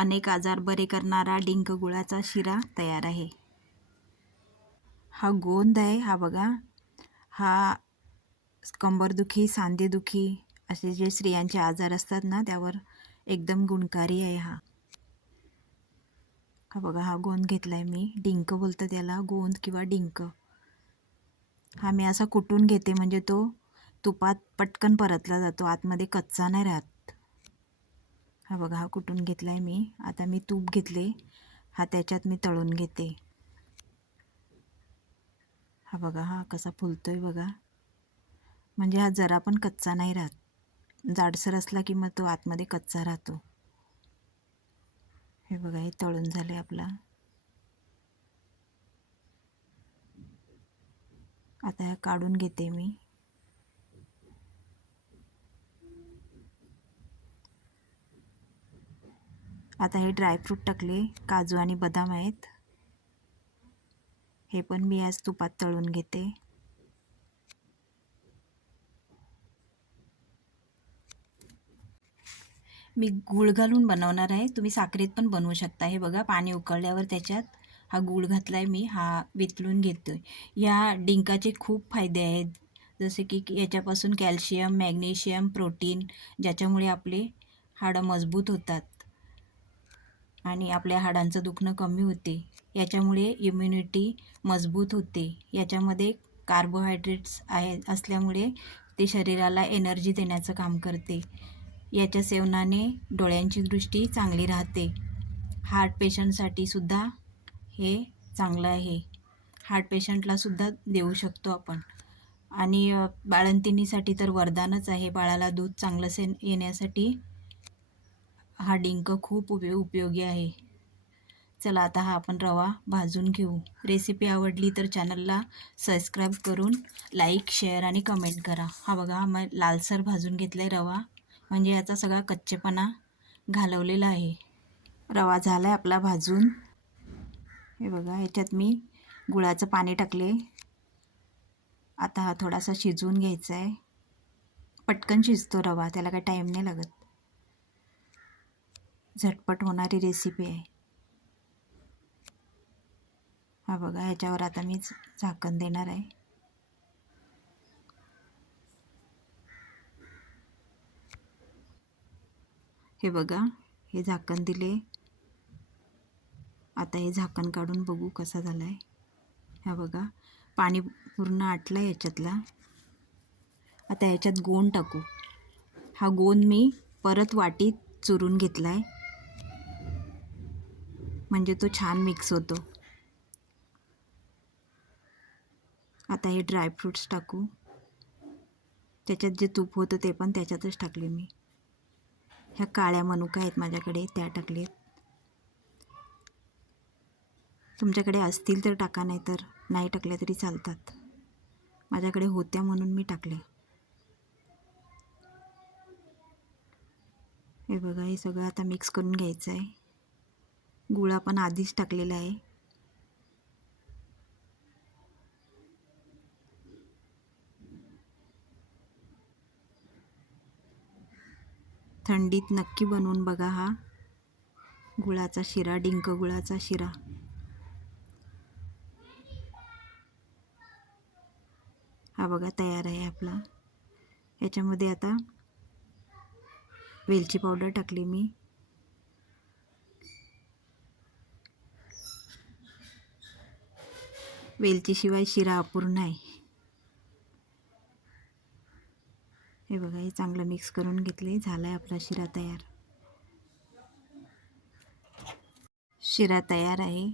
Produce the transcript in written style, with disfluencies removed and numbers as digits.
अनेक आजार बरे करणारा डिंक गुळाचा शिरा तयार आहे। हा गोंद आहे, हा बघा, हा कंबरदुखी, सांधेदुखी असे जे स्त्रियांचे आजार असतात ना त्यावर एकदम गुणकारी आहे हा बघा। हा गोंद घेतलाय मी, डिंक बोलतं त्याला, गोंद किंवा डिंक। हा मी असा कुटून घेते म्हणजे तो तुपात पटकन परतला जातो, आतमध्ये कच्चा नाही राहत। हा बघा, हा कुटून घेतलाय मी। आता मी तूप घेतले, हा त्याच्यात मी तळून घेते। हा बघा, हा कसा फुलतोय बघा, म्हणजे हा जरा पण कच्चा नाही राहत। जाडसर असला की मग तो आतमध्ये कच्चा राहतो। हे बघा, हे तळून झाले आपला। आता हे काढून घेते मी। आता हे ड्रायफ्रूट टाकले, काजू आणि बदाम आहेत, हे पण मी आज तुपात तळून घेते। मी गूळ घालून बनवणार आहे, तुम्ही साखरेत पण बनवू शकता। हे बघा, पाणी उकळल्यावर त्याच्यात हा गूळ घातलाय मी, हा वितळून घेतोय। या डिंकाचे खूप फायदे आहेत, जसे की याच्यापासून कॅल्शियम, मॅग्नेशियम, प्रोटीन, ज्याच्यामुळे आपले हाडं मजबूत होतात आणि आपल्या हाडांचं दुखणं कमी होते। याच्यामुळे इम्युनिटी मजबूत होते। याच्यामध्ये कार्बोहायड्रेट्स असल्यामुळे ते शरीराला एनर्जी देण्याचं काम करते। याच्या सेवनाने डोळ्यांची दृष्टी चांगली राहते। हार्ट पेशंटसाठी सुद्धा हे चांगलं आहे, हार्ट पेशंटला सुद्धा देऊ शकतो आपण। आणि बाळंतिणीसाठी तर वरदानच आहे, बाळाला दूध चांगलं येण्यासाठी हा डिंक खूप उपयोगी आहे। चला, आता हा आपण रवा भाजून घेऊ। रेसिपी आवडली तर चॅनलला सबस्क्राईब करून लाईक, शेअर आणि कमेंट करा। हा बघा, हा लालसर भाजून घेतला आहे रवा, म्हणजे याचा सगळा कच्चेपणा घालवलेला आहे। रवा झाला आहे आपला भाजून। हे बघा, ह्याच्यात मी गुळाचं पाणी टाकले। आता हा थोडासा शिजवून घ्यायचा आहे, पटकन शिजतो रवा, त्याला काही टाईम नाही लागत, झटपट होणारी रेसिपी आहे। हा बघा, ह्याच्यावर आता मी झाकण देणार आहे। हे बघा, हे झाकण दिले। आता हे झाकण काढून बघू कसा झाला आहे। हा बघा, पाणी पूर्ण आटलं आहे याच्यातला। आता याच्यात गोंद टाकू। हा गोंद मी परत वाटीत चुरून घेतला आहे, म्हणजे तो छान मिक्स होतो। आता हे ड्रायफ्रूट्स टाकू, त्याच्यात जे तूप होतं ते पण त्याच्यातच टाकले मी। ह्या काळ्या मनुका आहेत माझ्याकडे, त्या टाकलेत। तुमच्याकडे असतील तर टाका, नाही तर नाही टाकल्या तरी चालतात। माझ्याकडे होत्या म्हणून मी टाकले। हे बघा, हे सगळं आता मिक्स करून घ्यायचं आहे। गुळ आपण आधीच टाकलेला आहे। थंडीत नक्की बनवून बघा हा गुळाचा शिरा, डिंक गुळाचा शिरा। हा बघा, तयार आहे आपला। याच्यामध्ये आता वेलची पावडर टाकली मी। वेलचीशिवाय शिरा अपूर्ण आहे। हे बघा, हे चांगलं मिक्स करून घेतले, झाला आहे आपला शिरा तयार। शिरा तयार आहे।